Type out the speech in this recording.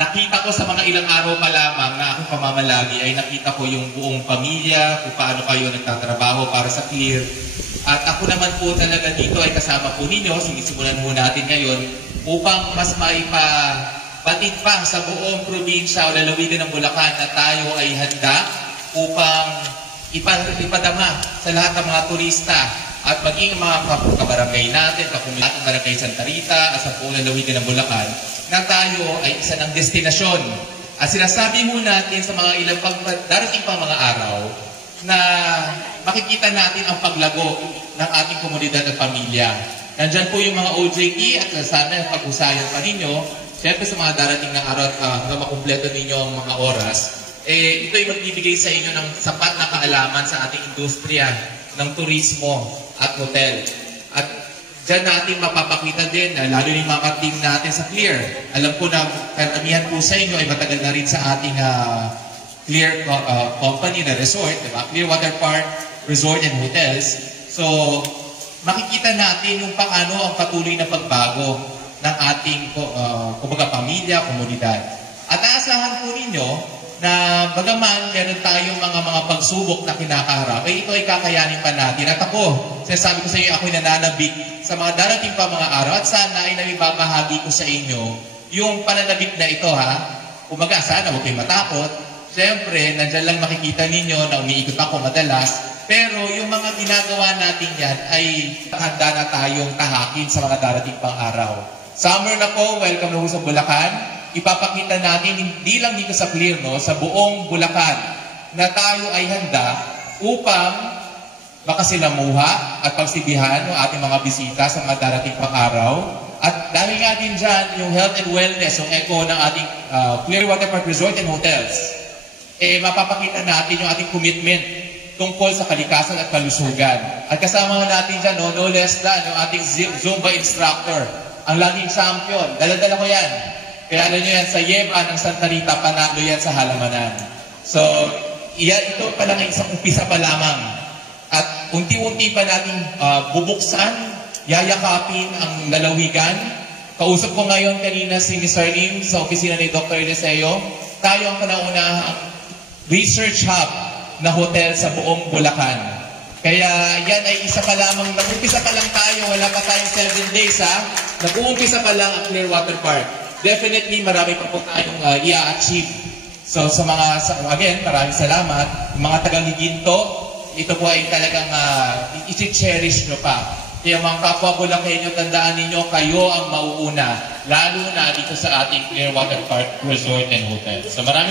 nakita ko sa mga ilang araw pa lamang na aking pamamalagi ay nakita ko yung buong pamilya, kung paano kayo nagtatrabaho para sa Clear. At ako naman po talaga dito ay kasama po ninyo, sinisimulan po natin ngayon upang mas maipabatid pa sa buong probinsya o lalawigan ng Bulacan na tayo ay handa upang ipadama sa lahat ng mga turista at maging mga kabarangay natin, kapulatang barangay Santa Rita at sa buong lalawigan ng Bulacan na tayo ay isa ng destinasyon. At sinasabi mo natin sa mga ilang darating pang mga araw na makikita natin ang paglago ng ating komunidad at pamilya. Nandyan po yung mga OJT at sana pag-usayan pa ninyo. Siyempre sa mga darating na araw hanggang makumpleto ninyo ang mga oras, ito ay magbibigay sa inyo ng sapat na kaalaman sa ating industriya ng turismo at hotel. At dyan natin mapapakita din, lalo yung mga team natin sa Clear. Alam ko na karamihan po sa inyo ay matagal na rin sa ating Clear company na resort, diba? Clear Water Park, Resort and Hotels. So, makikita natin yung paano ang patuloy na pagbago ng ating kumbaga pamilya, komunidad. At aasahan po ninyo na bagaman meron tayong mga pagsubok na kinakaharap, ito ay kakayanin pa natin. At ako, sinasabi ko sa inyo, ako'y nananabik sa mga darating pa mga araw at sana ay nabibabahagi ko sa inyo yung pananabik na ito Umaga, sana huwag kayo matakot. Siyempre, nandyan lang makikita ninyo na umiikot ako madalas, pero yung mga ginagawa natin yan ay handa na tayong tahakin sa mga darating pang araw. Summer na po, welcome na po sa Bulacan. Ipapakita natin hindi lang dito sa Clear, sa buong Bulacan na tayo ay handa upang makasilamuha at pagsibihan ng ating mga bisita sa mga darating pang araw. At dahil nga din dyan, yung health and wellness, yung echo ng ating Clear Water Park Resort and Hotels, mapapakita natin yung ating commitment tungkol sa kalikasan at kalusugan. At kasama natin dyan, no less than yung ating Zumba instructor, ang laging champion. Dala-dala ko yan. Kaya alam nyo yan, sa Yema ng Santa Rita, panalo yan sa halamanan. So, ito pa lang isang umpisa pa lamang. At unti-unti pa natin bubuksan, yayakapin ang lalawigan. Kausap ko ngayon kanina si Mr. Lim sa opisina ni Dr. Eliseo. Tayo ang panaunahang research hub na hotel sa buong Bulacan. Kaya yan ay isa pa lamang, nag-umpisa pa lang tayo, wala pa tayong 7 days nag-uumpisa pa lang ang Clear Water Park. Definitely, marami pa po tayong i-achieve. So, again, maraming salamat. Mga taga-Liginto, ito po ay talagang isi-cherish nyo pa. Kaya mga kapwa Bulacanyo, tandaan ninyo, kayo ang mauuna. Lalo na dito sa ating Clear Water Park Resort and Hotel. So, maraming